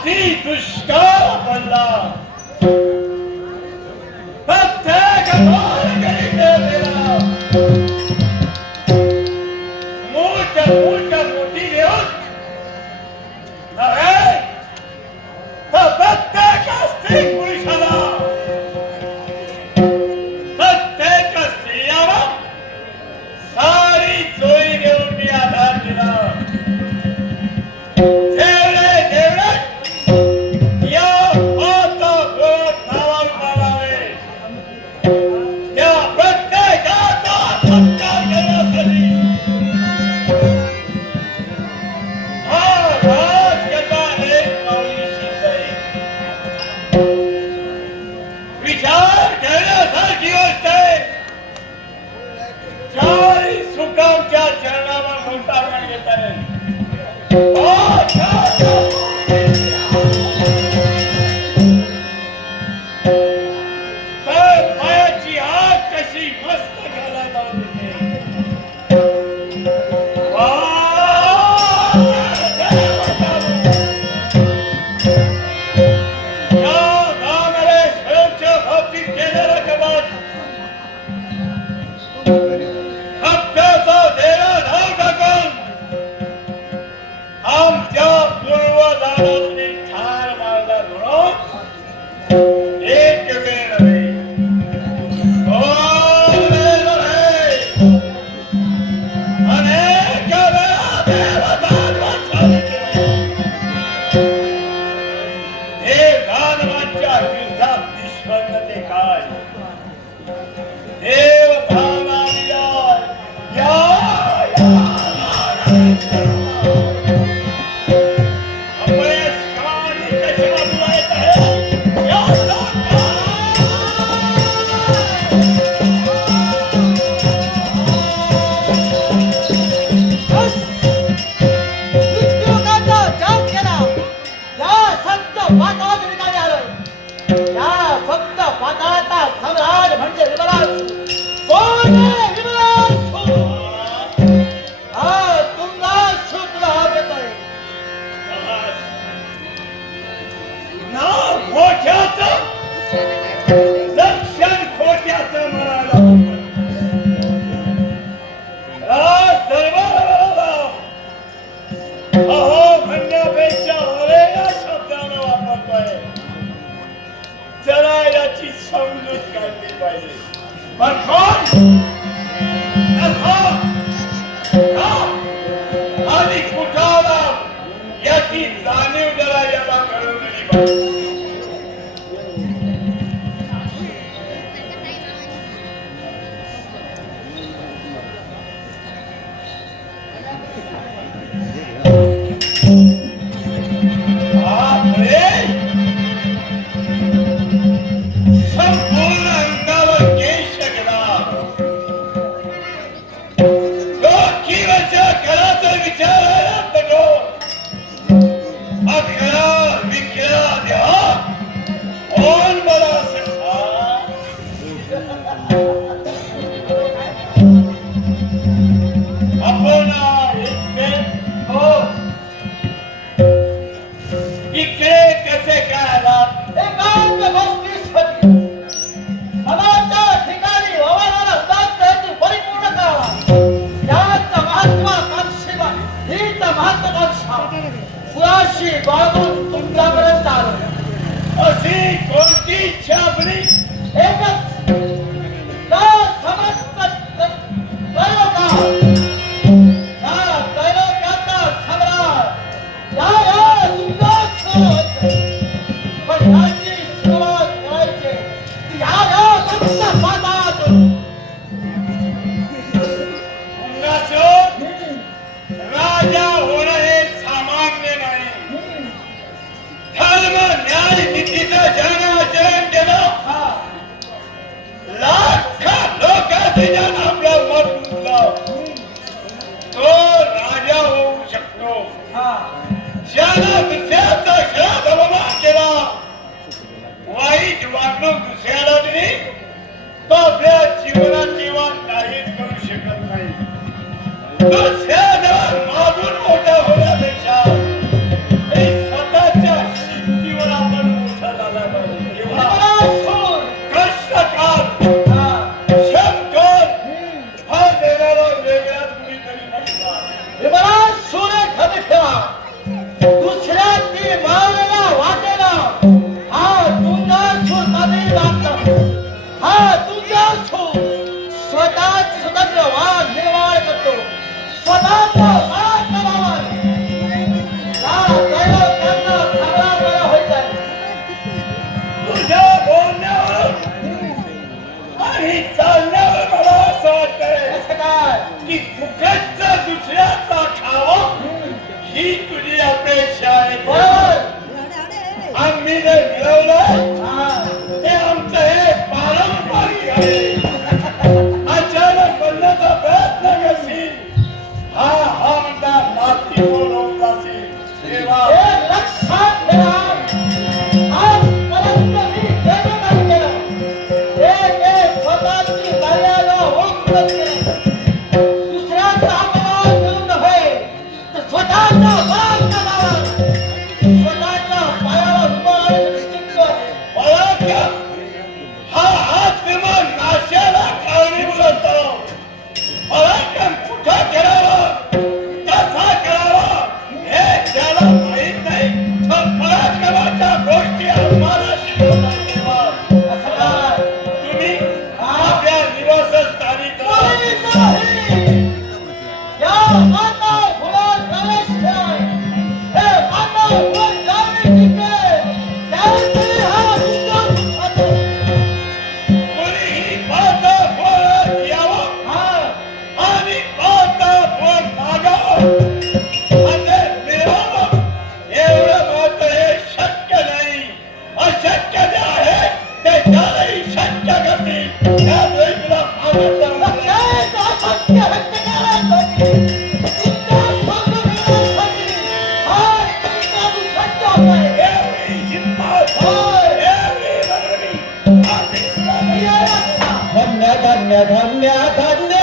अति दुष्काळ पडला. प्रत्येक गरीब मोठी घेऊन प्रत्येक स्त्री पुरुषाला प्रत्येक स्त्रियाला सारी चोरी घेऊन मी आधार दिला. दुसऱ्याला मागून मोठा होण्यापेक्षा स्वतःच्या अपेक्षा आहे. आम्ही जे मिळवलं ते आमचं हे पारंपरिक आहे. अचानक बनण्याचा प्रयत्न करशील हा आमचा माती बोलवून जाशील तेव्हा लक्षात ठेवा. आजपर्यंत मी जगत केलं. एक स्वतःची मर्यादा ओळखून केलं. दुसऱ्याचा अपमान करून नव्हे तर स्वतःचा अपमान करावा. स्वतःच्या पायावर उभं राहण्यासाठी शिकतो. बळा हा आत्मा नाशाला कारणीभूत असतो. पराक्रम कुठं करावा कसा करावा हे त्याला माहित नाही. पण पराक्रमाच्या गोष्टी आम्हाला शिकवतात तेव्हा तुम्ही आपल्या निवासस्थानी जा. या माता फुलात प्रवेश ठेवाय. हे माता फुल जावे जिथे त्यावेळी हा विश्वास होतो. कोणीही पाहता फळ यावं आणि पाहता फळ मागावं आणि मिळवावं एवढं मात्र हे शक्य नाही. अशक्य जे आहे ते त्यालाही शक्य करतील. त्यावेळी तुला मागायचं लक्षात अशक्य व्यक्त करायसाठी इतका शोध मिळवण्यासाठी हा इतका सत्य होतोय. एवढी हिंमत एवढी लगडी आम्ही तुला नाही आहे. धन्य धन्य धन्य धन्य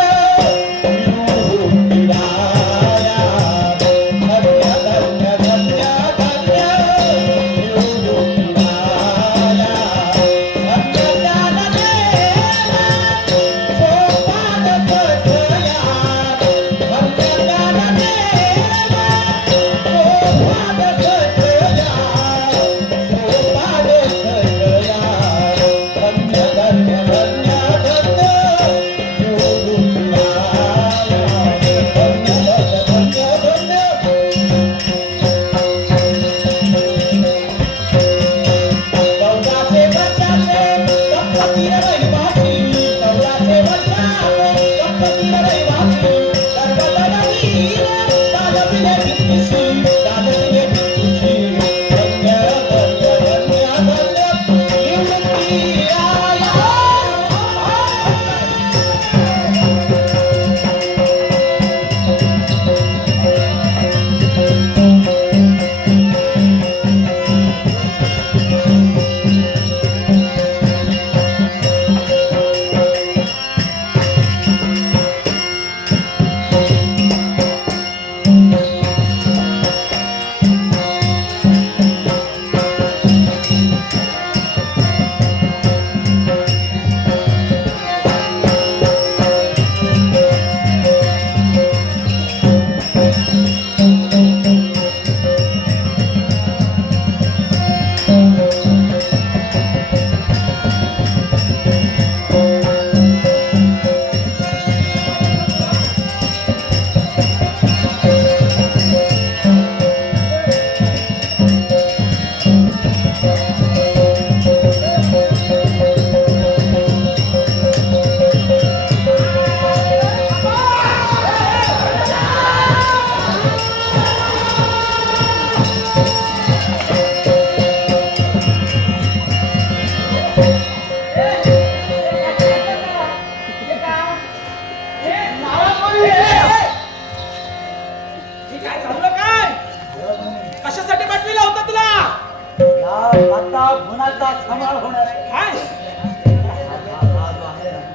गुणाचा समाळ होणार काय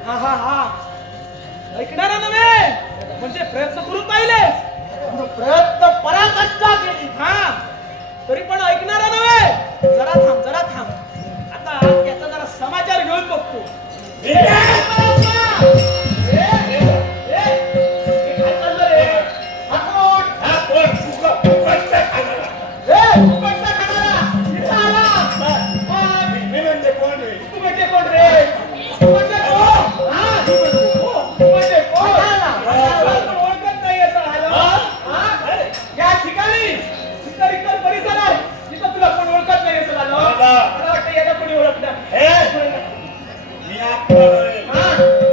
हा हा हा ऐकणारा नव्हे म्हणजे प्रयत्न करून पाहिलेस प्रयत्न पराकाष्ठा केली हा तरी पण ऐकणारा नव्हे जरा थांब आता याचा जरा समाचार घेऊन बघतो मी आपला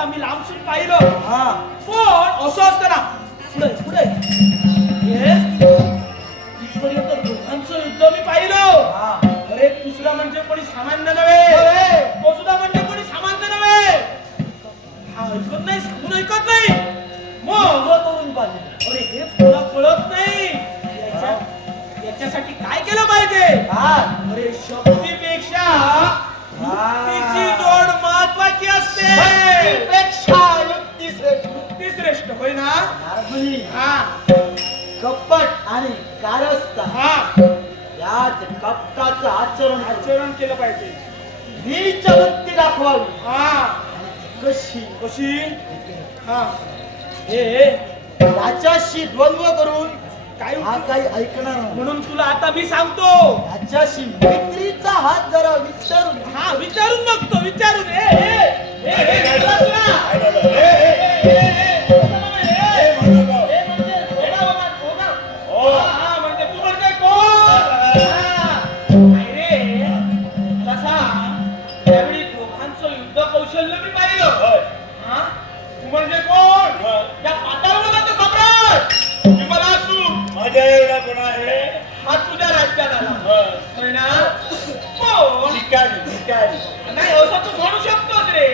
तुला मी लांबसून पाहिलं हा पण असं असतं ना पुढे पुढे हे इथपर्यंत दोघांचं युद्ध मी पाहिलं हा अरे दुसरा म्हणजे कोणी सामान्य नव्हे तो सुद्धा म्हणजे कोणी सामान्य नव्हे हा ऐकत नाही सांगून ऐकत नाही मग करून पाहिजे अरे हेच तुला कळत नाही याच्यासाठी काय केलं पाहिजे हा अरे शक्तीपेक्षा युक्तीची जोड महत्वाची असते शक्तीपेक्षा युक्ती श्रेष्ठ. युक्ती श्रेष्ठ होय ना नारदमुनी, हा कपट आणि कारस्थान हा याच कपटाचं आचरण आचरण केलं पाहिजे नीच वृत्ती दाखवावी हा कशी कशी हा हे याच्याशी द्वंद्व करून काय हा काही ऐकणार नाही. म्हणून तुला आता मी सांगतो याच्याशी मैत्रीचा हात जरा विचारून हा विचारून बघतो विचारून तुला तुला. काय झालं? असं नाही, हे म्हणू नको. हे म्हणजे वेडा बाबा, हो ना? हो. हा, म्हणजे तू म्हणजे कोण? हा. नाही रे, तसा त्यावेळी दोघांचं युद्ध कौशल्य मी पाहिलं. होय. हा? तू म्हणजे कोण? हा. या पाताळवनाचा सम्राट विमलासूर. माझ्या एवढा कोण आहे? हा तुझ्या राज्यात आला. होय. होय ना? कोण? भिकारी, भिकारी. नाही असं तू म्हणू शकतोस रे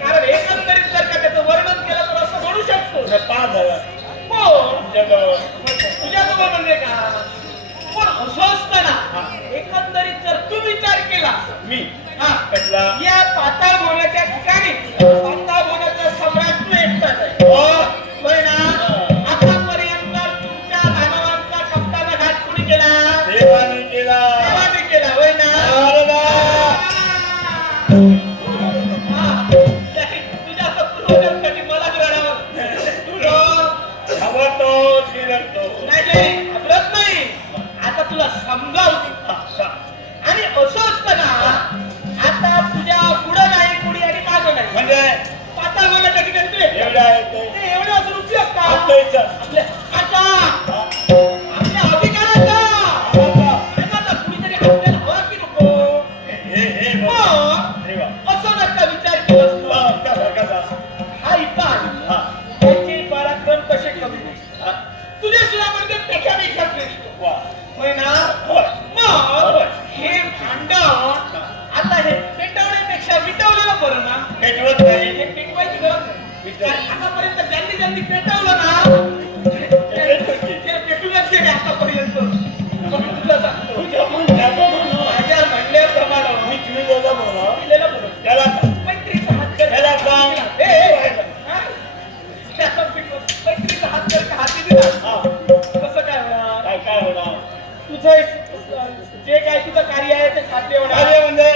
कारण एकंदरीत जर का त्याचं वर्णन केलं तर असं म्हणू शकतो तुझं 5,000. कोण तुमच्याजवळ. तुझ्याजवळ म्हणजे का पण असं असतं ना एकंदरीत जर तू विचार केला मी हा कसला? या पाताळ भवनाच्या ठिकाणी पाताळ भवनाचा सम्राट तू एकटाच आहे हो. होय ना आतापर्यंत तुमच्या दानवांचा कप्ताना घात कुणी केला देवाने केला. देवाने केला होय ना अरे वा. तुझ्या शत्रूसाठी मला रडावं तुझं घाबरतोस की रडतोस? नाही घाबरत नाही आता तुला समजावते आणि असं असतं ना आता तुझ्या पुढं नाही पुढे आणि मागं नाही म्हणजे पाताळ बोलायच्या ठिकाणी तू एकटा. एवढा येते. ते एवढं असून उपयोग का फक्त इच्छा. आपल्या आता हा. आपल्या अधिकाराचा बाबा. आणि आता कुणीतरी आपल्याला हवा की नको हे मग बघ. हे बघ. असं जर का विचार केलास तू, हा, कसा, कसा? हा इथं हा. त्याचे पराक्रम कसे कमी हा. तुझे सुद्धा म्हणजे त्याच्यापेक्षा श्रेष्ठ वा. होय ना होय. मग हे भांडण आता हे पेटवण्यापेक्षा विटवलेलं बरं ना पेटवत नाही. हे पेटवायची गरज नाही कारण आतापर्यंत ज्यांनी ज्यांनी पेटवलं ना ते पेटूनच गेले आतापर्यंत मग तुला सांगतो तुझ्या म्हणण्याचं म्हणू. माझ्या म्हणल्याप्रमाणे मी चिडलेलं बोला. दिलेलं बरं त्याला सांग. मैत्रीचा हात कर त्याला सांग. हा? त्याचा मैत्रीचा हात कर का हाती दिला हा. कसं काय होणार काय काय होणार? तुझं जे काय तुझं कार्य आहे ते साध्य होणार कार्य म्हणजे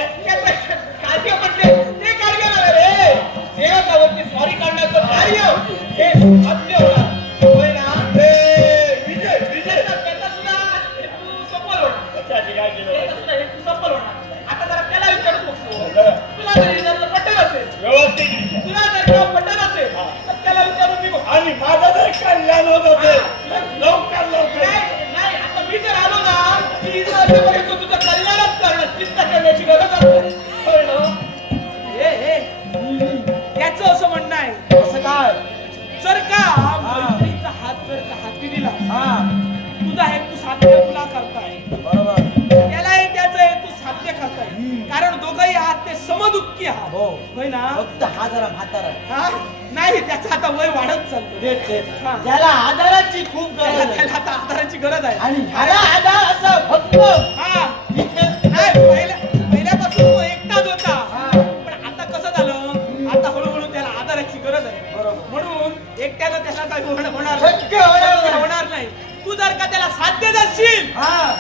कार्य म्हणजे ते कार्य नव्हे रे देवावरती स्वारी काढण्याचं कार्य हे साध्य होणार होय ना विजय विजय. त्याचा सुद्धा हेतू सफल होणार त्याच्यासाठी काय केलं त्याचा सुद्धा हेतू सफल होणार आता जरा त्याला विचारू बघतो बरं. तुला जर जर पटेल असेल व्यवस्थित. तुला जर किंवा पटेल असेल तर त्याला विचारून मी बघतो आणि माझं जर कल्याण होत असेल लवकर लवकर. नाही आता मी जर आलो ना मी इथं असेपर्यंत तुझं कल्याणच करणार चिंता करण्याची गरज नाही कळलं त्याचं असं म्हणणं आहे असं काय जर का मैत्रीचा हात जर का हाती दिला हा तुझा हेतू साध्य तुला करताय बरोबर त्यालाही त्याचा हेतू साध्य करताय कारण दोघंही आहात ते समदुःखी आहात हो होय ना फक्त हा जरा म्हातारा आहे. हा नाही त्याचं आता वय वाढत चालतं तेच तेच हा. त्याला आधाराची खूप गरज त्याला आहे त्याला आता आधाराची गरज आहे आणि ह्याला आधार असा फक्त हा इथे नाही पहिल्यापासून तो एकटाच होता हा. पण आता कसं झालं आता हळूहळू त्याला आधाराची गरज आहे बरोबर म्हणून एकट्यानं त्याला काही होणार शक्य होणार नाही. होणार नाही तू जर का त्याला साध्य देशील हा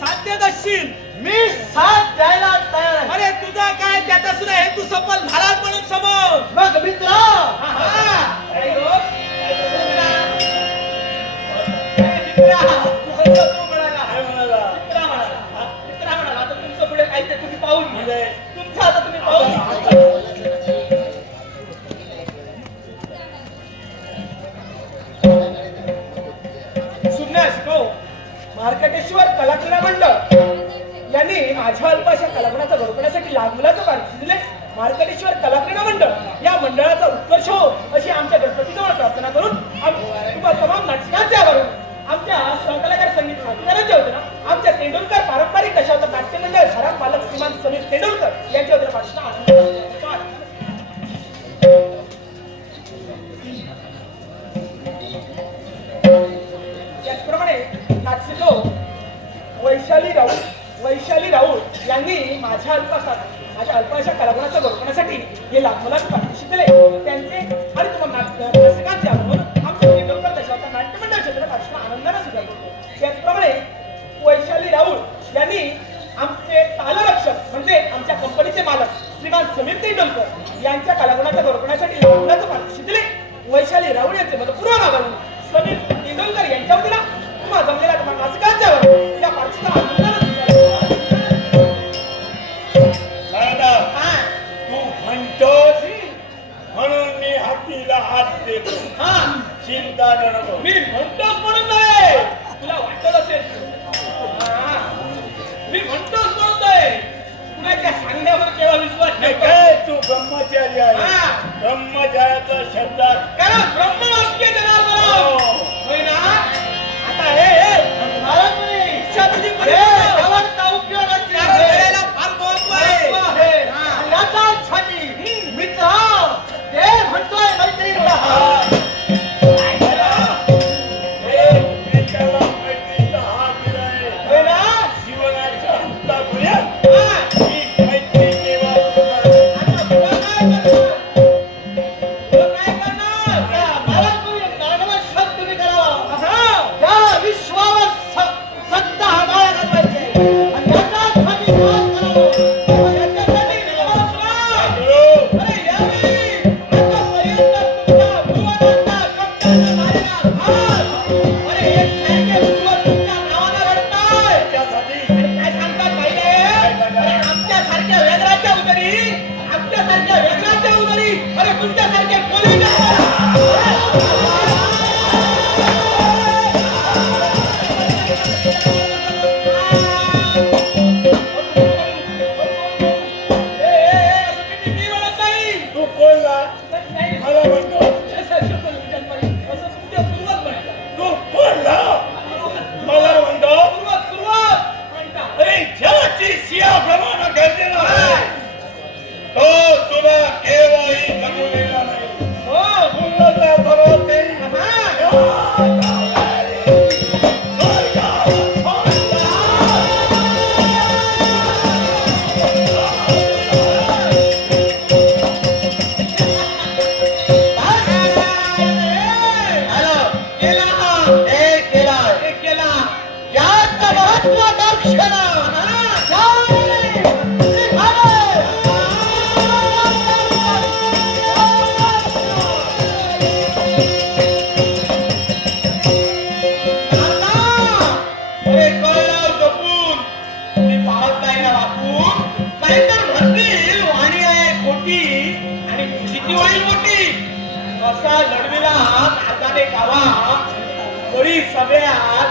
साध्य देशील मी साथ द्यायला तयार आहे अरे तुझा काय त्याचा सुद्धा हेतू सफल झालाच म्हणून समज मग मित्र हा, हा. काय रो? मित्रा. असं तो म्हणाला. काय म्हणाला? मित्रा म्हणाला. मित्रा म्हणाला, आता तुमचं पुढे काय ते तुम्ही पाहून घ्या. म्हणजे तुमचं आता तुम्ही पाहून घ्या. सुन्यास को मार्कटेश्वर कलाक्रीडा मंडळ यांनी माझ्या अल्पाशा कलागुणाचा घडवण्यासाठी लहान मुलाचं बाळ दिले मार्कटेश्वर कलाक्रीडा मंडळ या मंडळाचा उत्कर्ष हो अशी आमच्या गणपतीजवळ प्रार्थना करून तुम्हाला तमाम नाटकांचे आभार मानतो. आमच्या सहकलाकार संगीत साथीदारांचे होते ना आमच्या तेंडुलकर पारंपरिक दशावतार नाट्य मंडळ खराब पालक श्रीमान समीर तेंडुलकर यांच्या वतीने पाठवून आनंद. त्याचप्रमाणे नाटसिको वैशाली राऊत यांनी माझ्या अल्पाशा कलागुणाच्या बरोबरसाठी हे लाखोलाख पाठीशी दिले. त्यांचे आणि तुम्हाला नाटकांचे आभार आमच्या तेंडुलकर दशावतार नाट्य मंडळ क्षेत्र पाठवून आनंदाने स्वीकारतो. त्याचप्रमाणे वैशाली राऊत यांनी आमचे तालरक्षक म्हणजे आमच्या कंपनीचे मालक श्रीमान समीर तेंडुलकर यांच्या कलागुणाच्या बरोबरसाठी लाखोलाचं पाठीशी दिले. वैशाली राऊत यांचे मनपूर्वक आभार समीर तेंडुलकर यांच्या वतीला तुम्हाला जमलेला तुम्हाला नाचकांच्यावर या पाठीचा आनंदाने दादा तू म्हणतोस म्हणून मी हातीला हात देतो. चिंता करू नको. मी म्हणतोच म्हणून नव्हे तुला वाटत असेल मी म्हणतोच म्हणून नव्हे कुणाच्या सांगण्यावर केव्हा विश्वास नाही ठेवतो. काय तू ब्रह्मचारी आहे. ब्रह्मचार्याचा शब्दात कारण ब्रह्मवाक्य देणार मला होय ना. आता हे महाराज म्हणे इच्छा तुझी आवडता उपयोगाची वेळेला फार महत्व आहे. याच्यासाठी मित्र ते म्हणतोय मैत्री राहा.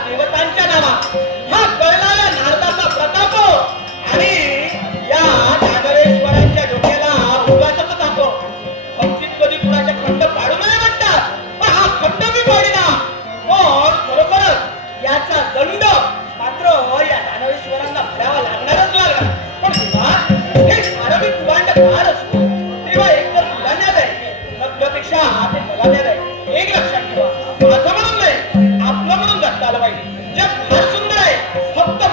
देवतांच्या नावा हा कळला या नारदाचा प्रताप आणि या नागरेश्वरांच्या डोक्याला उगाचच तापो. भक्तीत कधी कुणाच्या खंड पाडू नये म्हणतात पण हा खंड मी पाडिना. पण खरोखरच याचा दंड मात्र या नागरेश्वरांना भरावा लागणारच लागला. पण तेव्हा हे सारं मी पुरांड फार असतो तेव्हा एक तर तुलाण्यात आहे नगरपेक्षा ते बघाण्यात आहे. एक लक्षात ठेवा माझं म्हणून नाही आपलं म्हणून जगता आलं पाहिजे. जग फार सुंदर आहे फक्त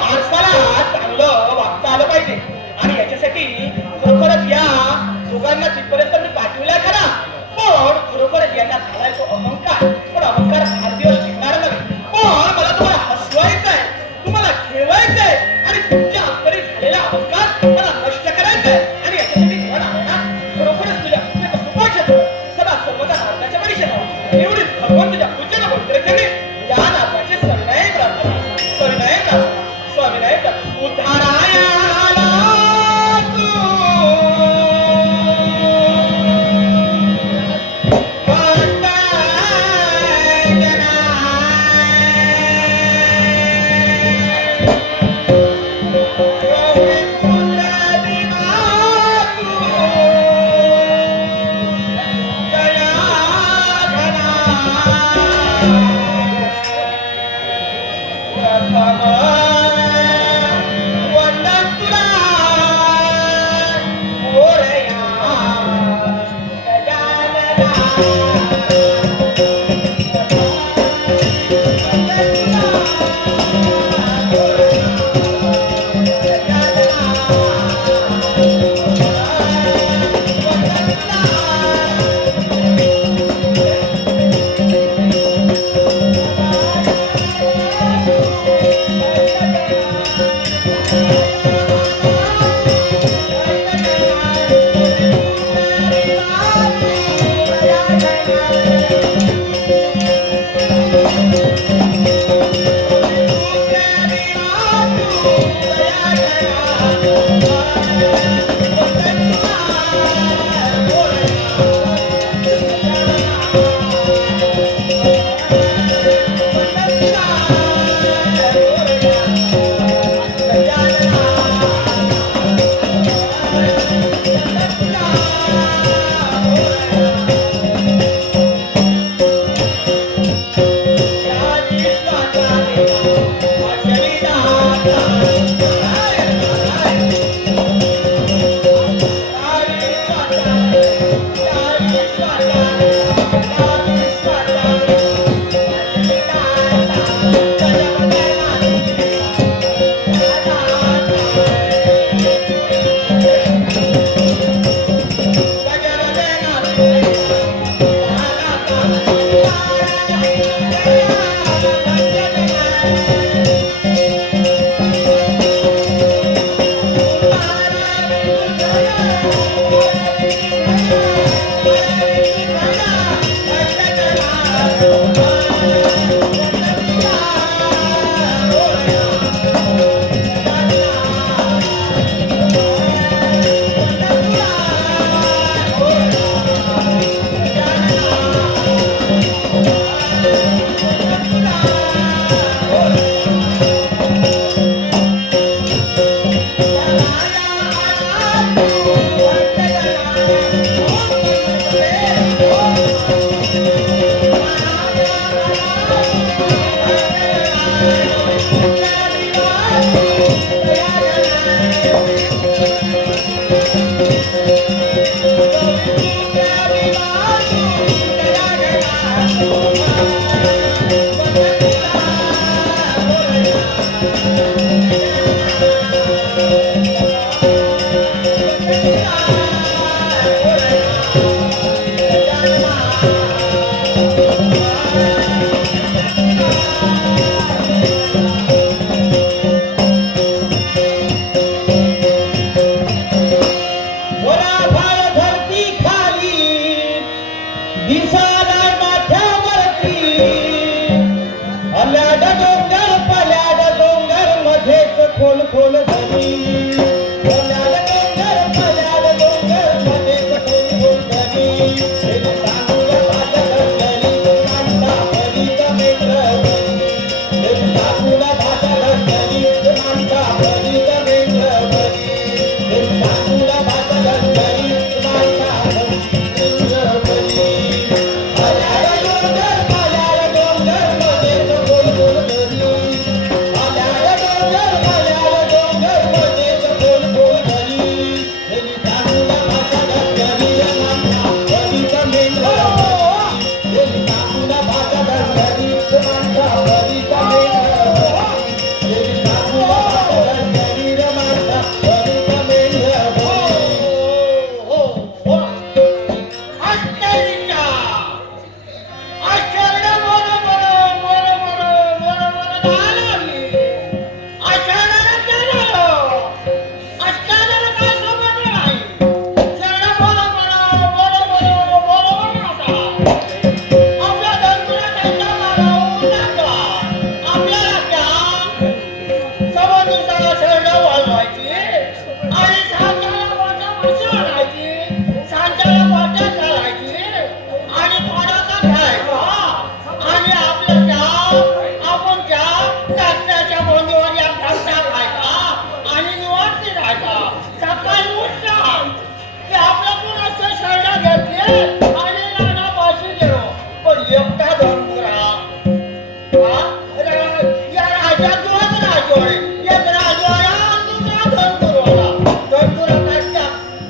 या राजा राजवाडे एक राजवाडा दुसरा धनगुरवाडा धनगुरा काय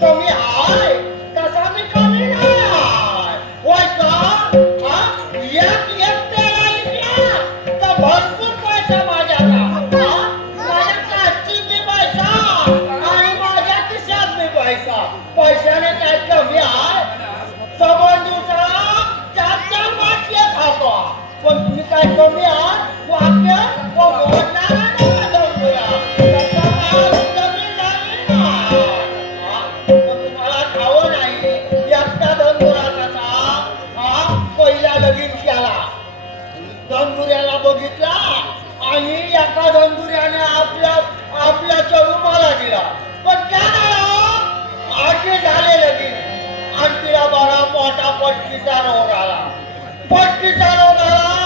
कमी आहे तसा मी कमी नाही आहे होय का हा एक त्याला इकला तर भरपूर पैसा माझ्याला माझ्या काची बी पैसा आणि माझ्या खिशात बी पैसा पैशाने काय कमी आहे सबंध दिवसाला 4-4 बाटल्या खातो पण तुम्ही काय कमी आहात वाक्य व बोलणारा नका धनगुरा त्याचा माल कमी झाली ना पण तुम्हाला ठाव नाही एकटा धनगुरा कसा हा पहिला लगीन केला धनगुऱ्याला बघितला आणि एका धनगुऱ्याने आपल्या चळू मला दिला पण त्या नाही आटे झाले लगीन आणि तिला बरा मोठा पट्टीचा रोग आला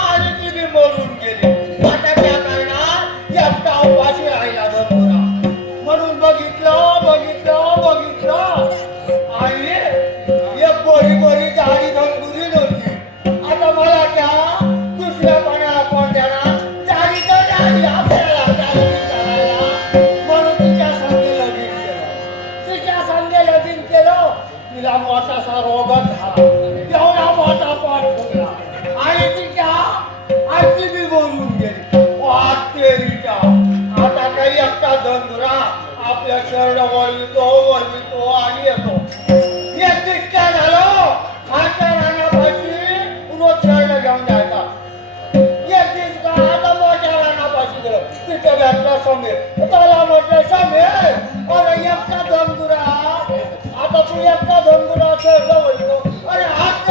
आणि ती बी मरून गेली आता त्या कारणात एकटा उपाशी राहिला धनगुरा म्हणून बघितलं आणि एक बरी गाडी धनगुरी नव्हती आता मला त्या दुसऱ्या पाण्याला कोण देणार गाडी तर झाली आपल्याला करायला म्हणून तिच्या संगे लगीन केलं तिला मोठासा रोगच झाला एवढा मोठा पाठ फुगला आणि तिच्या आजी बी बोलून गेली वाटेरीच्या आता काही एकटा धनगुरा आपल्या शर्ट वळवितो आणि येतो एक दिवस काय झालं खालच्या रानापाशी रोज शर्ट घेऊन जायचा एक दिवस का आता मोठ्या रानापाशी गेलो तिथे भेटला समीर त्याला म्हटलं समीर अरे एकटा धनगुरा आता तू एकटा धनगुरा शर्ट वळवितो अरे हात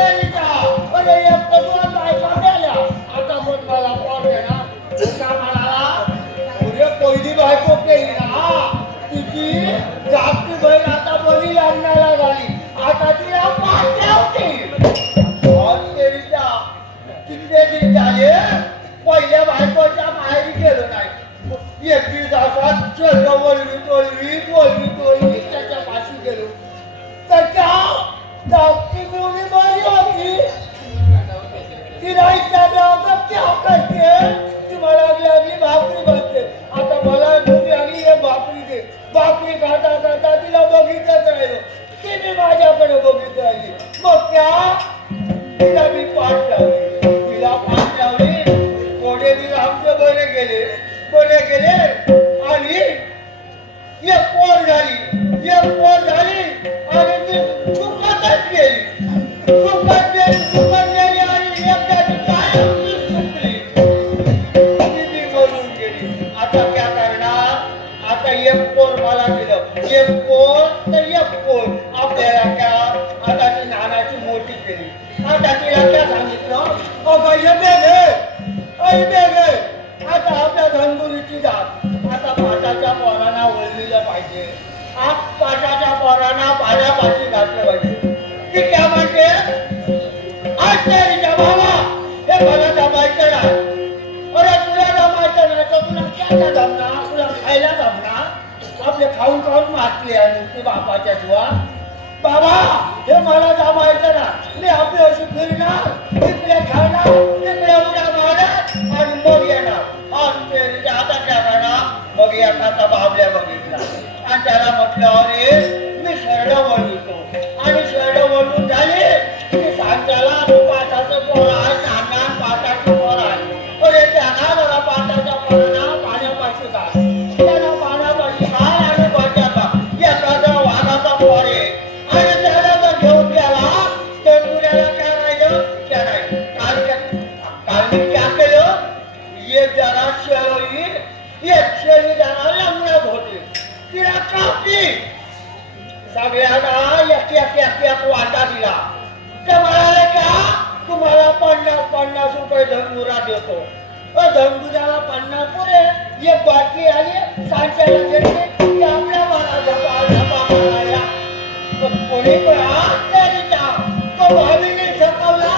अरे एक तुला बायका मिळाल्या आता मग मला कोण देणार का म्हणाला पुढे पहिली बायको केली ना तिची जागती बहीण आता बरी लागण्याला झाली आता तिला पाठल्या होती किती दिन झाले पहिल्या बायकोच्या माहेरी गेलो नाही एक दिवस असा चल वळवी त्याच्या पाशी गेलो तर त्या जागती मिळून बरी होती तिला विचारलं क्या करते ती मला लागली भाकरी बनते आता मला भूक लागली हे भाकरी दे भाकरी खाता तिला बघितच राहिलो तिने माझ्याकडे बघित राहिली मग त्या तिला मी पाठ लावली थोडे दिवस आमचे बरे गेले आणि एक पोर झाली आणि ती सुखातच गेली आणि एकदाची कायमची सुटली ती मरून गेली आता त्या कारणात आता एक पोर मला दिलं एक पोर आपल्याला त्या आता ती नानाची मोठी केली आता तिला काय सांगितलं बेबे आता आपल्या धनगुरीची जात आता पाटाच्या पोरांना वळलेलं पाहिजे पाटाच्या पोरांना पाण्यापाशी घातलं पाहिजे ती काय म्हणते आश्चर्याच्या बाबा हे मला जमायचं नाही अरे तुला जमायचं नाही तर तुला क्या जमणार तुला खायला जमणार आपले खाऊन मातले आणि ती बापाच्या जीवा बाबा हे मला जमायचं ना मी आपली अशी फिरणार इकडे खाणार इकडे उड्या मारणार आणि मग येणार आश्चर्याच्या आता त्या करणार मग एकाचा बाबल्या बघितला आणि त्याला म्हटलं अरे मी शर्ट वळवितो आणि शर्ट वळवून झाले मी सांगताला पाटाचं पोर आहे नाना पाटाचं पोर आहे अरे त्यांना जरा पाटाच्या पोरांना पाण्यापाशी घाल त्यांना पाण्यापाशी घाल आणि पाट्याचा एखादा वाघाचा पोर आहे आणि त्याला जर घेऊन गेला तर पुण्याला काय राहिलं त्या नाही काल मी काय केलं एक जरा शेळी जरा लंगडत होती तिला कापली सगळ्यांना एक वाटा दिला ते म्हणाले का तुम्हाला 50 रुपये धनगुरा देतो धनगुराला 50 पुरे एक बाटली आली सांच्याला घेतली की आपल्या मला कोणी पण आश्चर्याचा तो भावीने ठकवला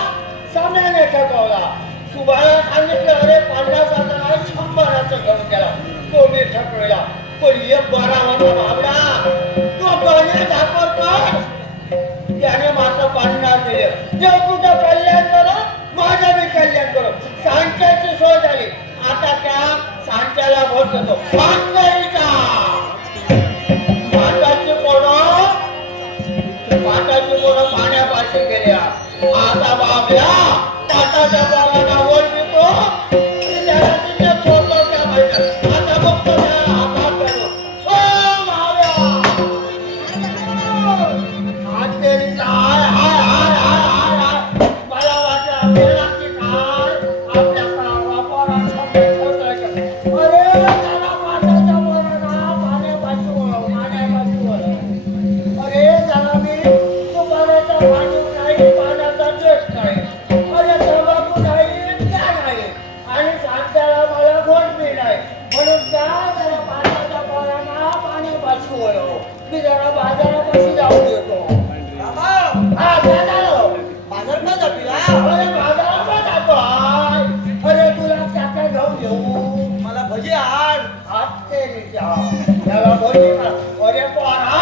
सम्याने ठकवला सुभाला सांगितलं अरे 50,000 100चं घेऊन गेला तो मी ठकवला पण एक 12 वाजता भावडा तो बने धापर कर त्याने माझं 50 दिलं देव तुझं कल्याण करो माझं बी कल्याण करो सांच्याची सोय झाली आता त्या सांच्याला भोट देतो पाटणीचा पाटाची पोरं पाण्यापाशी गेल्या आता बाबल्या पाटाच्या पोरांना बोलवितो त्याला तिथे फोटो त्या पाहिजे आता बघतो त्याला हातात धरून. ओ बाबल्या हात तेरीचा हाय हाय हाय हाय हाय हाय मला वाटलं मेलाची काय आपल्या पोरांना ठेवतोय का अरे त्याला पाटाच्या पोरांना पाण्यापाशी बोलव पाण्यापाशी बोलव अरे त्याला मी तुपाऱ्याचा पाणी नाही पाण्याचा देश नाही अरे तंबाखू नाही त्या नाही आणि सांगत्याला मला गोडबी नाही म्हणून त्या जरा पाण्याच्या पोरांना पाण्यापाशी बोलव मी जरा बाजारापाशी जाऊन येतो हा काय झालं बाजार न जातील अरे बाजारात जातो अरे तुला क्या काय घेऊन येऊ मला भजी आण हात ते त्याला भजी अरे पोरा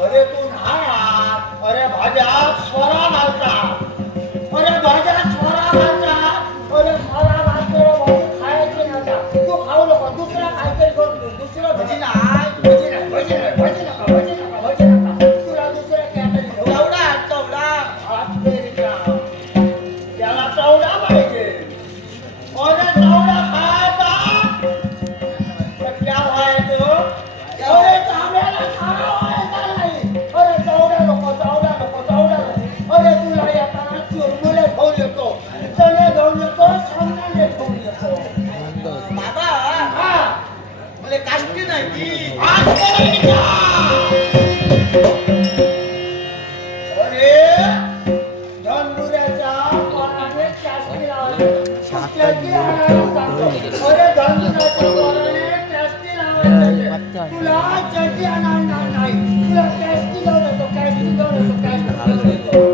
अरे तू नाही अरे भाज्या स्वरा घालतात अरे भाज्या स्वरा घालतात अरे स्वरा घालतो भाजी खायची नका तू खाऊ नको दुसरा काहीतरी करतो दुसरं भजी नाही भजी नाही भजी नाही भजी नका भजी नका भजी नका तुला दुसरा काहीतरी चवडा चवडा हात फेरीचा त्याला चवडा पाहिजे अरे चवडा खायचा तर क्या व्हायचं अरे तांब्याला खारा व्हायचा नाही अरे चवडा नको चवडा नको चवडा नको अरे तुला येताना चुरमुले घेऊन येतो चणे घेऊन येतो शेंगदाणे घेऊन येतो बाबा हा मला काष्टी नाही ती अरे धनगुऱ्याच्या पोराने काष्टी लावली कुठल्याची आणायला सांगतो अरे धनगुऱ्याच्या पोराने काष्टी लावायचे तुला चटी आणणार नाही तुला काष्टी लावून येतो काष्टी लावून येतो काष्टी लावून येतो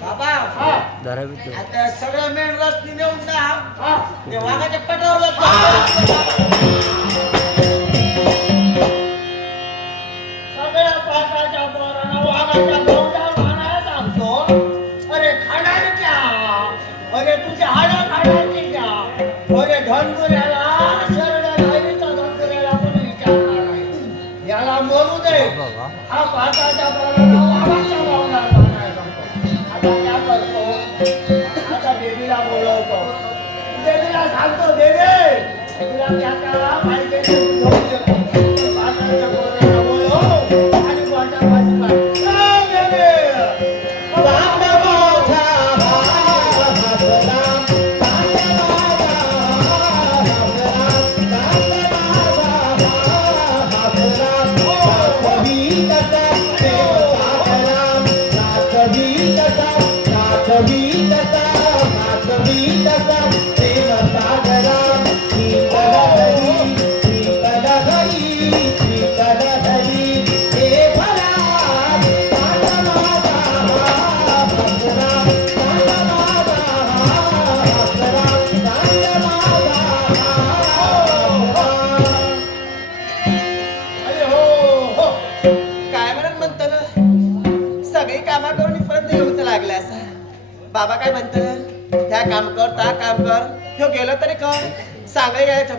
बाबा हा आता सगळं मेन रस्ती नेऊन जा ते वाघाच्या पटावर सगळ्या पाटाच्या पोरांना वाघाच्या गौंडावर आणायला सांगतो अरे खाणार क्या अरे तुझे हाडं खाणार की क्या अरे धनगुऱ्याला शरड लाईचा धनगुऱ्याला कोणी विचारणार नाही याला मरू दे हा पाटाच्या पोरांना वाघाच्या गौंडावर आणायला सांगतो आता क्या करतो आता देवीला बोलवतो देवीला सांगतो देवी तुला क्या करा पाहिजे ते तू घेऊन येतो पाटाच्या पोरांना बोलव आणि गोंडापाशी पाठ बाबा काय म्हणत त्या काम कर त्या काम कर ह्यो गेलो तरी कर सांगाय यायचं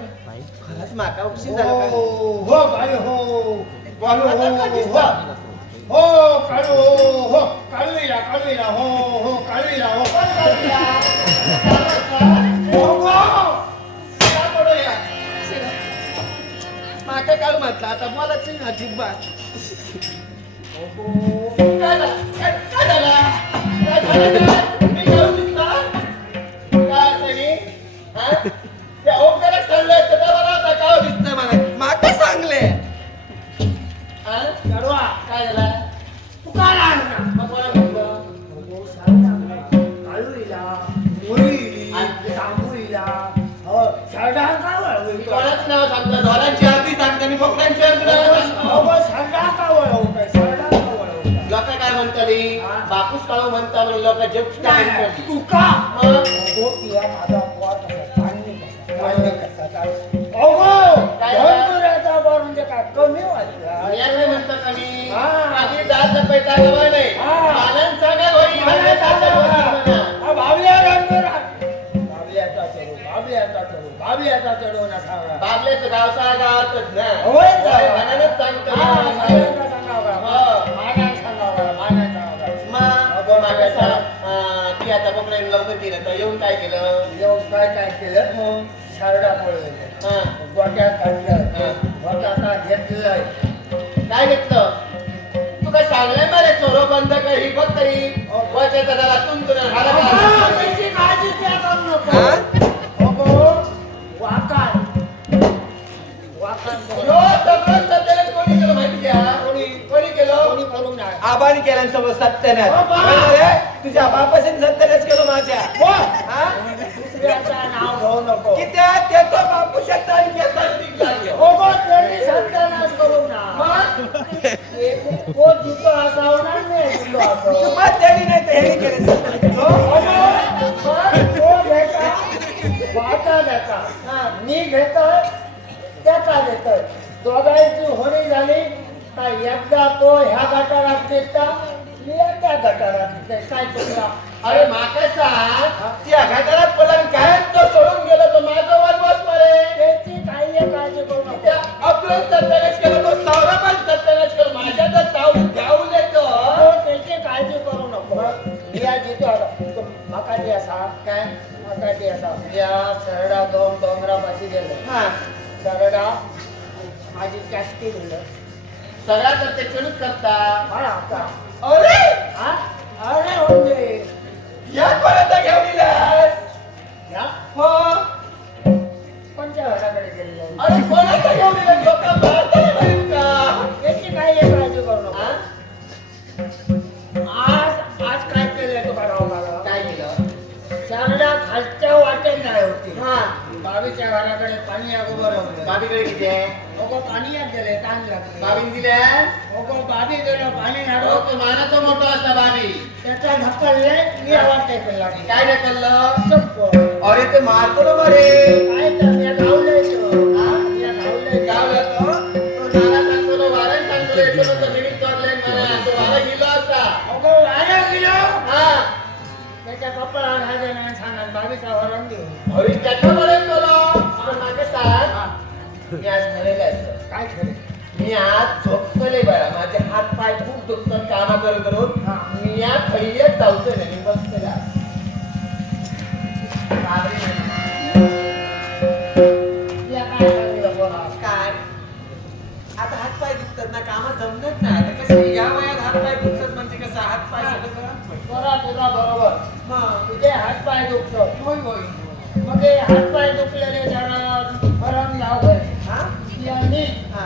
खरंच माका उशीर झाला का हो काळू हो बाबा तर का दिसतं? हो काळू हो काळूला काळूला हो हो काळूला हो पण काळूला हो गो शिरा पडूया. शिरा. माका काळ म्हटलं आता मला चिंग अजिबात काय झालं काय झालं काय झालं मी काळू दिसला काय सगळी हा त्या ओमकारच चाललंय तर बरं आता काळू दिसतंय मला माका सांगले हा काळूआ काय झालं तू काय आणला मग मला म्हटलं हो सांग काळूला मुरीला आणि तांबूला हो साडा का वळवतो कोणाचं नाव सांगता ढोलांची आरती सांगता आणि भोकड्यांची आरती सांगता हो साडा का वळवतो साडा का वळवतो लोक काय म्हणताली बापूस काळू म्हणता म्हणजे लोक जग नाही तू का मग हो पिया माझा पोट पाणी कसा अगो धनगुऱ्याचा बर म्हणजे काय कमी वाटला याने म्हणतात आम्ही हा. आम्ही जास्त पैसा गवा नाही हा. आनंद सांगा होई मला म्हणा सांगा. हा, भावल्या धनगुरा भावल्याचा स्वरूप बाबल्याचा चढू नका बाबल्याचं गावचा गावातच ना होय का? मनानच सांगतो हा, ना. सगळ्यांना सांगावं का? हो. मानानं सांगावं का? मानानं सांगावं का? मग मागायचा ती आता पकडून लवकर केलं तर येऊन काय केलं येऊन काय केलं शारदा पळवलं हा. गोट्यात काढलं हा. गोट्यात घेतलंय काय घेतलं तू काय सांगलंय मला चोरो बंद कर ही बघ तरी वच्या तडाला तुंतून हाला अगं, का? त्याची काळजी त्या करू नको. हा? अगं, वाकाण. वाकाण करू. यो सगळं सत्यानाश कोणी केलं माहिती आहे? कोणी केलं कोणी करू नये. आबानी केल्यासोबत सत्यानाश हो, बा. बरोबर आहे? तुझ्या बापाशी सत्यानाश केलं माझ्या हो. हा? दुसऱ्याचं नाव घेऊ नको. की त्याचा बापू शेतात केसात निघला ह्यो. अगं, त्यांनी सत्यानाश करू ना. मग? तो जितो असावं ना, मी जितो असावं. मग त्यांनी नाही तर ह्याने केलं सत्यानाश. हो? अगं, तो घेता, वाटा देता. मी घेतोय, त्याचा देतोय. दोघांची होणी झाली का एकदा तो ह्या गटारात देता मी त्या गटारात देते. काय चुकला अरे माका सांग त्या घाटाला पडला काय तो सोडून गेलो तो माझा वनवास मरे त्याची काही काळजी करू नको. त्या अब्दुल सत्यानाश केलं तो सावरा पण सत्यानाश केलं माझ्या तर ताव गावले तो तो त्याची काळजी करू नको. या जितो आता मकाची असा काय मकाची असा या सरडा दोन डोंगरापाशी गेलो. हा सरडा माझी कॅस्टी दिलं. सगळा तर ते चुनूच करता मला आता अरे हा? अरे म्हणजे या कोणाचा घेऊन दिलास या हो कोणत्या घराकडे गेलेलो? अरे कोणाचा घेऊन दिला लोका मारता नाही का याची काही काळजी करू नको. हा? आज काय केलंय तो करावं मला? काय केलं शारदा खालच्या वाटेत नाही होती. हा बाबीच्या घराकडे पाणी अगोदर होतं. बाबीकडे किती आहे अगो पाणी यात गेले ताण लागले. बाबीन दिल्या अगो बाबी गेलो पाणी हो हाडो तो मानाचा मोठा असता बाबी त्याचा ढकलले मी वाटे लागली. काय ढकललं चप्प. अरे ते मारतो ना मरे काय तर मी गावलंय तो. मी गावलंय. गावला तो नाना सांगतो ना वारण सांगतो येतो ना तर निमित्त चढले मला तो वारा गेलो असा अगो वाया गेलो. हा त्याच्या कपडावर हात नाही सांगत बाबीचा वरण देऊ. अरे त्याचा बरं केलो पण माझं सांग मी आज ठरवलं असं काय खरे मी आज झोपतले बळा माझे हात पाय खूप दुखतात कामा करून हा. मी या खैय्यात जाऊचं नाही मी बसतेला या काय सांगितलं बोला. काय आता हात पाय दुखतात ना कामात जमत नाही आता कसं या वयात हात पाय दुखतात म्हणजे कसं हात पाय सगळं करा बरा तुझा बरोबर. हा तुझे हात पाय दुखतो. होय होय मग हे हात पाय दुखलेले जरा भरण लाव घरी. हा या नीट हा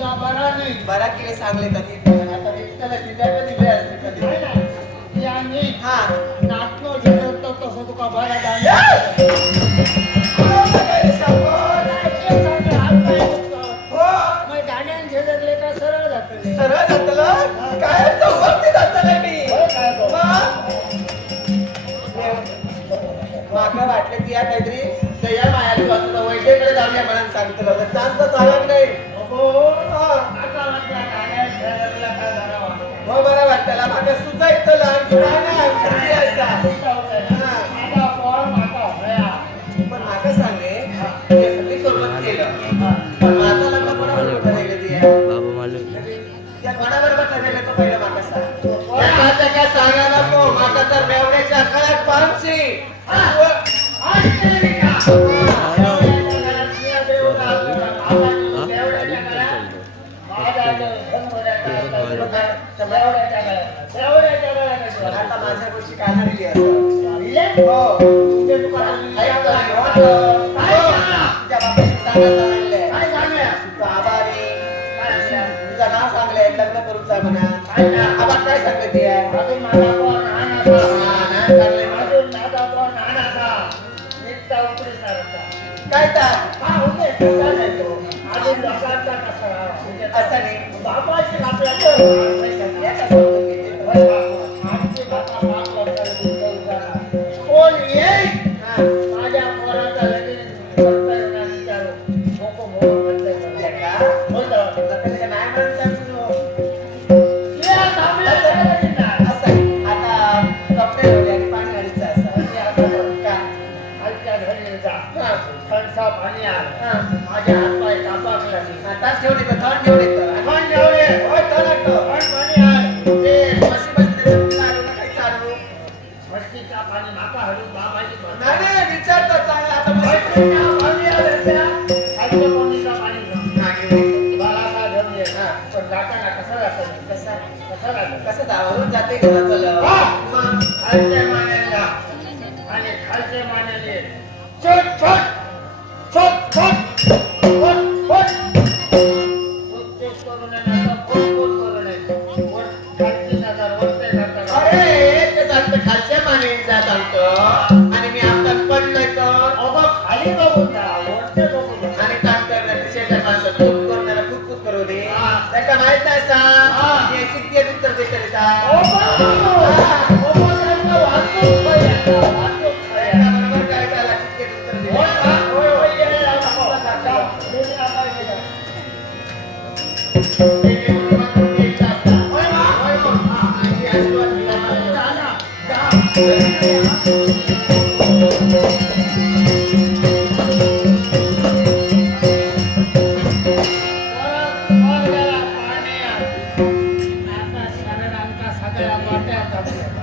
या बरा नीट. बरा केले सांगले कधी आता रिक्षाला तिच्याकडे दिले असते कधी नाही ना. या नीट हा नाचतो झिरवतो तसं तुका बरा दांड्या. हात पाय दुखतो. मग दांड्यान झिरवले का सरळ जातले. सरळ जातलं काय चौकटी जातलं मी होय काय गो? माका वाटलं की या काहीतरी दया मायाची वाचलं वैद्यकडे जाऊया म्हणून सांगितलं तर चांगलं चालत नाही अगो, हा. आता वाटलं दांड्यान झिरवला का जरा वाटलं. हो बरं वाटतं माका सुद्धा इथं लहान काय नाही घरी असा माझा पोर माझा भया. पण माका सांगे हे सगळी सोबत केलं पण माझं लग्न कोणाबरोबर ठरवलं ते त्या कोणाबरोबर ठरवलं तो पहिलं माका सांग त्याच्या काय सांगा नको माका तर बेवड्याच्या काळात पाहशी आता माझ्या गोष्टी काय नाही असं हो ऐकतो आहे, हो. तुझ्या बापाशी सांगायला लागले. तू आभारी. तुझं नाव सांगलंय लग्न करून जा म्हणा आबा काय सांगते हा, नाही सांगलंय काय तर असं नाही बाबाची कोण येईल हा. माझ्या पोराचा लगीन करता येणार विचारू. नको म्हणून म्हणतंय ते मला. का? बोलतो. लग्न का नाही म्हणत सांगू. या थांबल्या लगीन नाही. असं आहे. आता कपडे धुले आणि पाणी घालायचं असं. मी असं म्हणतो. काय? आजच्या घरी जा. हा. थंडसा पाणी आण. माझ्या हातपाय कापाक लागले. तास घेऊन येतो थंड घेऊन येतो पण जाऊ दे. होय थंड लागतो पण पाणी आण. ते म्हशी बसते चालू ना काही चालू मस्तीचा पाणी माका हळू बाबाची पण. नाही नाही विचारतो चांगला आता म्हशी मस्तीचा पाणी आलं त्या. खालच्या कोणीचा पाणी घेऊन. हा, घेऊन येतो. बाळाला घेऊन ये. हा. पण जाताना कसं जातं? कसा कसं जातं? कसं दावरून जाते घरात चल हा. मग खालच्या मानेला आणि खालच्या मानेले चट चट चट चट फट फट चट करू नये ना फट फट करू नये वर खालची नजर वरते नजर अरे ते सांगतो खालच्या माने जा सांगतो आणि मी आता पडलोय तर अगं खाली बघून जा वरते बघून जा. आणि सांगतो शेजार माणसं खूप करणारा खूप खूप करू दे हा. त्याला माहित नाही हा. सांग याची ते उत्तर देते ओबा सारखं वाचून खाय आता, वाचून खाय. बरोबर काय त्याला किती उत्तर दे होय का? होय, होय, ये, ये, नको. जा, दोन्ही हाताने गेला. होय का? होय, होय. हा, आणि आशीर्वाद दिला. जा ना, जा.